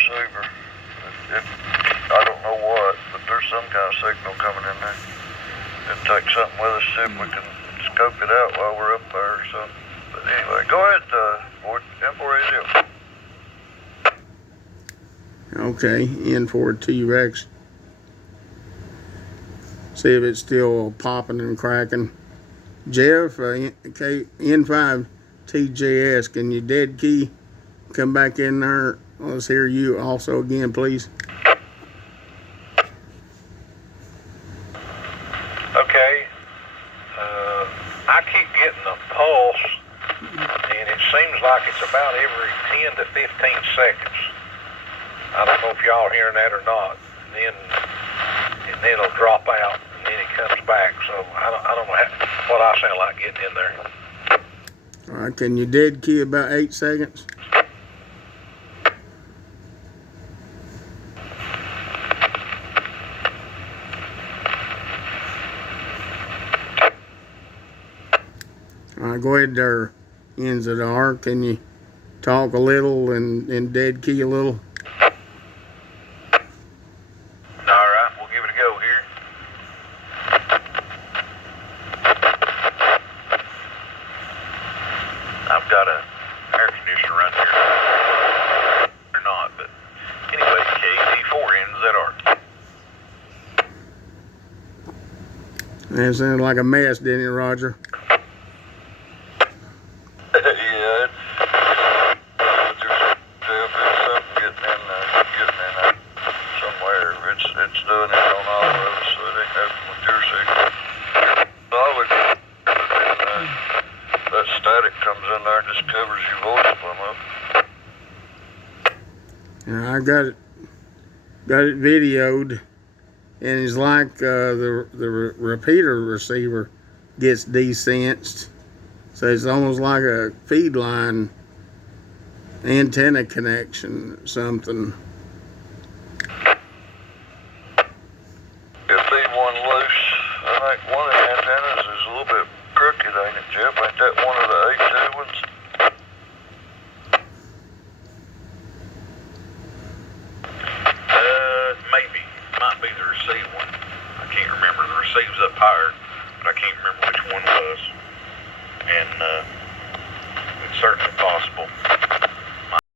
receiver. I don't know what, but there's some kind of signal coming in there. It'll take something with us, see if we can scope it out while we're up there or something. But anyway, go ahead, N480. Okay, N4TUX. See if it's still popping and cracking. Jeff, N5TJS, can you dead key come back in there? Let's hear you also again, please. Okay. I keep getting a pulse, and it seems like it's about every 10 to 15 seconds. I don't know if y'all are hearing that or not. And then it'll drop out, and then it comes back. So I don't know what I sound like getting in there. All right, can you dead key about 8 seconds? All right, go ahead there, NZR. Can you talk a little and dead key a little? All right, we'll give it a go here. I've got a air conditioner right here. Or not, but anyway, KZ4NZR. That sounded like a mess, didn't it, Roger? Yeah, there's something getting in somewhere. It's doing it on all of us, so it ain't nothing with your signal. Solid, and that static comes in there and just covers your voice plumb up. I got it videoed, and it's like the repeater receiver gets desensed. So it's almost like a feed line antenna connection or something. You feed one loose. I think one of the antennas is a little bit crooked, ain't it, Jeff? Ain't that one of the A2 ones?